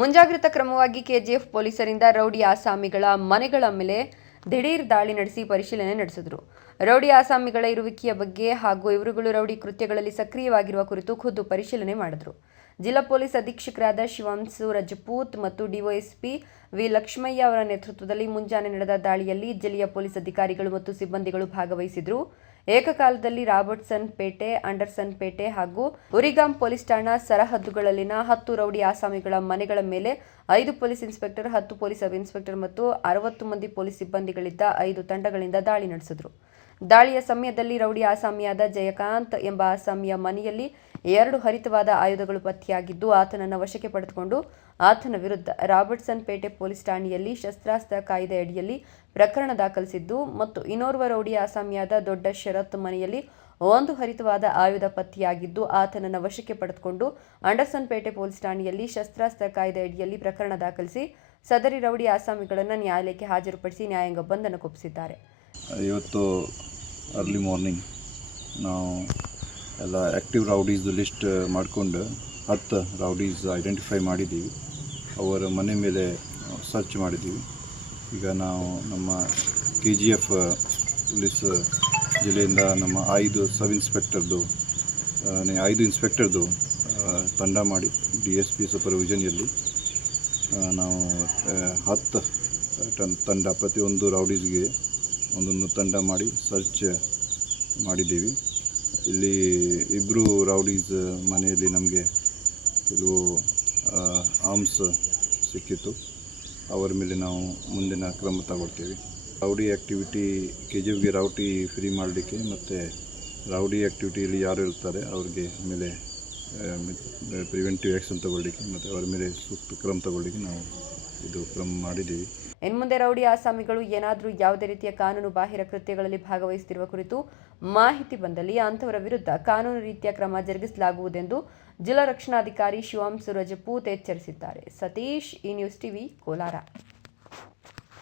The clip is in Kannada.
ಮುಂಜಾಗ್ರತಾ ಕ್ರಮವಾಗಿ ಕೆಜಿಎಫ್ ಪೊಲೀಸರಿಂದ ರೌಡಿ ಆಸಾಮಿಗಳ ಮನೆಗಳ ಮೇಲೆ ದಿಢೀರ್ ದಾಳಿ ನಡೆಸಿ ಪರಿಶೀಲನೆ ನಡೆಸಿದರು. ರೌಡಿ ಆಸಾಮಿಗಳ ಇರುವಿಕೆಯ ಬಗ್ಗೆ ಹಾಗೂ ಇವರುಗಳು ರೌಡಿ ಕೃತ್ಯಗಳಲ್ಲಿ ಸಕ್ರಿಯವಾಗಿರುವ ಕುರಿತು ಖುದ್ದು ಪರಿಶೀಲನೆ ಮಾಡಿದರು. ಜಿಲ್ಲಾ ಪೊಲೀಸ್ ಅಧೀಕ್ಷಕರಾದ ಶಿವಾಂಶು ರಜಪೂತ್ ಮತ್ತು ಡಿವೈಎಸ್ಪಿ ವಿ ಲಕ್ಷ್ಮಯ್ಯ ಅವರ ನೇತೃತ್ವದಲ್ಲಿ ಮುಂಜಾನೆ ನಡೆದ ದಾಳಿಯಲ್ಲಿ ಜಿಲ್ಲೆಯ ಪೊಲೀಸ್ ಅಧಿಕಾರಿಗಳು ಮತ್ತು ಸಿಬ್ಬಂದಿಗಳು ಭಾಗವಹಿಸಿದರು. ಏಕಕಾಲದಲ್ಲಿ ರಾಬರ್ಟ್ಸನ್ ಪೇಟೆ, ಅಂಡರ್ಸನ್ ಪೇಟೆ ಹಾಗೂ ಉರಿಗಾಂ ಪೊಲೀಸ್ ಠಾಣಾ ಸರಹದ್ದುಗಳಲ್ಲಿನ 10 ರೌಡಿ ಆಸಾಮಿಗಳ ಮನೆಗಳ ಮೇಲೆ 5 police inspector, 10 police sub inspector ಮತ್ತು 60 ಮಂದಿ ಪೊಲೀಸ್ ಸಿಬ್ಬಂದಿಗಳಿದ್ದ 5 ತಂಡಗಳಿಂದ ದಾಳಿ ನಡೆಸಿದರು. ದಾಳಿಯ ಸಮಯದಲ್ಲಿ ರೌಡಿ ಆಸಾಮಿಯಾದ ಜಯಕಾಂತ್ ಎಂಬ ಆಸಾಮಿಯ ಮನೆಯಲ್ಲಿ 2 ಹರಿತವಾದ ಆಯುಧಗಳು ಪತ್ತೆಯಾಗಿದ್ದು, ಆತನನ್ನು ವಶಕ್ಕೆ ಪಡೆದುಕೊಂಡು ಆತನ ವಿರುದ್ಧ ರಾಬರ್ಟ್ಸನ್ ಪೇಟೆ ಪೊಲೀಸ್ ಠಾಣೆಯಲ್ಲಿ ಶಸ್ತ್ರಾಸ್ತ್ರ ಕಾಯ್ದೆ ಅಡಿಯಲ್ಲಿ ಪ್ರಕರಣ ದಾಖಲಿಸಿದ್ದು ಮತ್ತು ಇನ್ನೋರ್ವ ರೌಡಿ ಆಸಾಮಿಯಾದ ದೊಡ್ಡ ಶರತ್ ಮನೆಯಲ್ಲಿ 1 ಹರಿತವಾದ ಆಯುಧ ಪತ್ತೆಯಾಗಿದ್ದು, ಆತನನ್ನು ವಶಕ್ಕೆ ಪಡೆದುಕೊಂಡು ಅಂಡರ್ಸನ್ ಪೇಟೆ ಪೊಲೀಸ್ ಠಾಣೆಯಲ್ಲಿ ಶಸ್ತ್ರಾಸ್ತ್ರ ಕಾಯ್ದೆ ಅಡಿಯಲ್ಲಿ ಪ್ರಕರಣ ದಾಖಲಿಸಿ ಸದರಿ ರೌಡಿ ಆಸಾಮಿಗಳನ್ನು ನ್ಯಾಯಾಲಯಕ್ಕೆ ಹಾಜರುಪಡಿಸಿ ನ್ಯಾಯಾಂಗ ಬಂಧನಕ್ಕೊಪ್ಪಿಸಿದ್ದಾರೆ. ಇವತ್ತು ಅರ್ಲಿ ಮಾರ್ನಿಂಗ್ ನಾವು ಎಲ್ಲ ಆ್ಯಕ್ಟಿವ್ ರೌಡೀಸ್ ಲಿಸ್ಟ್ ಮಾಡಿಕೊಂಡು 10 ರೌಡೀಸ್ ಐಡೆಂಟಿಫೈ ಮಾಡಿದ್ದೀವಿ. ಅವರ ಮನೆ ಮೇಲೆ ಸರ್ಚ್ ಮಾಡಿದ್ದೀವಿ. ಈಗ ನಾವು ನಮ್ಮ KGF ಪೊಲೀಸ್ ಜಿಲ್ಲೆಯಿಂದ ನಮ್ಮ 5 ಸಬ್ ಇನ್ಸ್ಪೆಕ್ಟರ್ದು 5 ಇನ್ಸ್ಪೆಕ್ಟರ್ದು ತಂಡ ಮಾಡಿ DSP ಸೂಪರ್ವಿಷನ್ನಲ್ಲಿ ನಾವು 10 ತಂಡ ಪ್ರತಿಯೊಂದು ರೌಡೀಸ್ಗೆ ಒಂದೊಂದು ತಂಡ ಮಾಡಿ ಸರ್ಚ್ ಮಾಡಿದ್ದೀವಿ. ಇಲ್ಲಿ 2 ರೌಡೀಸ್ ಮನೆಯಲ್ಲಿ ನಮಗೆ ಕೆಲವು ಆರ್ಮ್ಸ್ ಸಿಕ್ಕಿತ್ತು. ಅವರ ಮೇಲೆ ನಾವು ಮುಂದಿನ ಕ್ರಮ ತಗೊಳ್ತೀವಿ. ರೌಡಿ ಆ್ಯಕ್ಟಿವಿಟಿ KGFಗೆ ರೌಡಿ ಫ್ರೀ ಮಾಡಲಿಕ್ಕೆ ಮತ್ತು ರೌಡಿ ಆ್ಯಕ್ಟಿವಿಟಿಯಲ್ಲಿ ಯಾರು ಇರ್ತಾರೆ ಅವ್ರಿಗೆ ಮೇಲೆ ಪ್ರಿವೆಂಟಿವ್ ಆ್ಯಕ್ಷನ್ ತಗೊಳ್ಳಿಕ್ಕೆ ಮತ್ತು ಅವರ ಮೇಲೆ ಸೂಕ್ತ ಕ್ರಮ ತಗೊಳ್ಳಿಕ್ಕೆ ನಾವು ಇದು ಕ್ರಮ ಮಾಡಿದ್ದೀವಿ. ಇನ್ನು ಮುಂದೆ ರೌಡಿ ಆಸಾಮಿಗಳು ಏನಾದರೂ ಯಾವುದೇ ರೀತಿಯ ಕಾನೂನು ಬಾಹಿರ ಕೃತ್ಯಗಳಲ್ಲಿ ಭಾಗವಹಿಸುತ್ತಿರುವ ಕುರಿತು ಮಾಹಿತಿ ಬಂದಲ್ಲಿ ಅಂಥವರ ವಿರುದ್ಧ ಕಾನೂನು ರೀತಿಯ ಕ್ರಮ ಜರುಗಿಸಲಾಗುವುದೆಂದು ಜಿಲ್ಲಾ ರಕ್ಷಣಾಧಿಕಾರಿ ಶಿವಾಂಶು ರಜಪೂತ್ ಎಚ್ಚರಿಸಿದ್ದಾರೆ. ಸತೀಶ್, ಈ ನ್ಯೂಸ್ ಟಿವಿ, ಕೋಲಾರ.